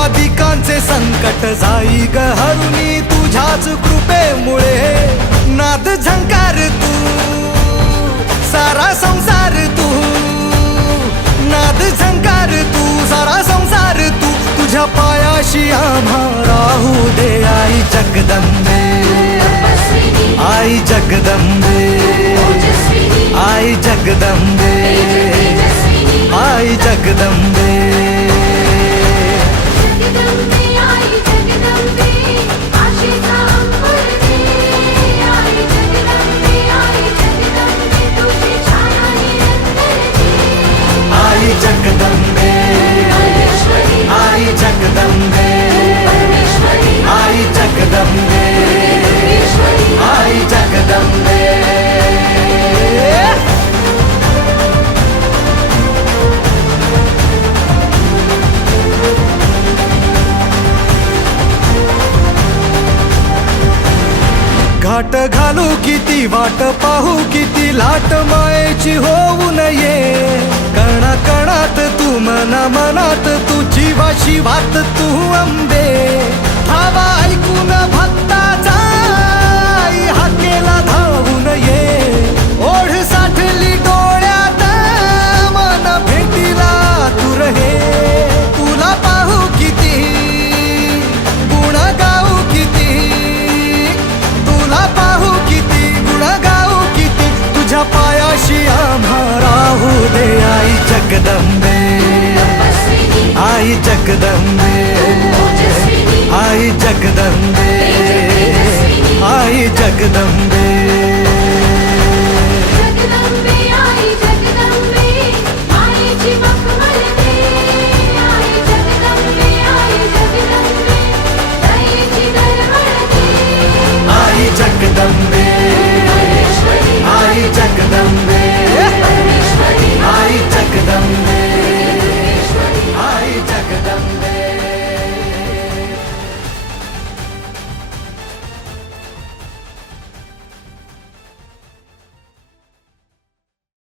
भाविकांचे संकट जाई ग हरुनी तुझ्याच कृपेमुळे नाद झंकार तू सारा संसार तू नाद झंकार तू सारा संसार तू तुझ्या पायाशी आम्हा राहू दे आई जगदंबे आई जगदंबे आई जगदंबे आई जगदंबे आई जगदंबे आई जगदंबे आई जगदंबे आई जगदंबे घाट घालू किती वाट पाहू किती लाट मायेची होऊ नये कणा कणात तू मना मनात तू जीवाशी वात तू अंबे धावा ऐकून भक्ताचा आई हाकेला धावून ये ओढ साठली डोळ्यात मन भेटीला तू रहे तुला पाहू किती गुण गाऊ किती तुला पाहू किती गुण गाऊ किती तुझ्या पायाशी आम्हा राहू दे आई जगदंबे आई जगदंबे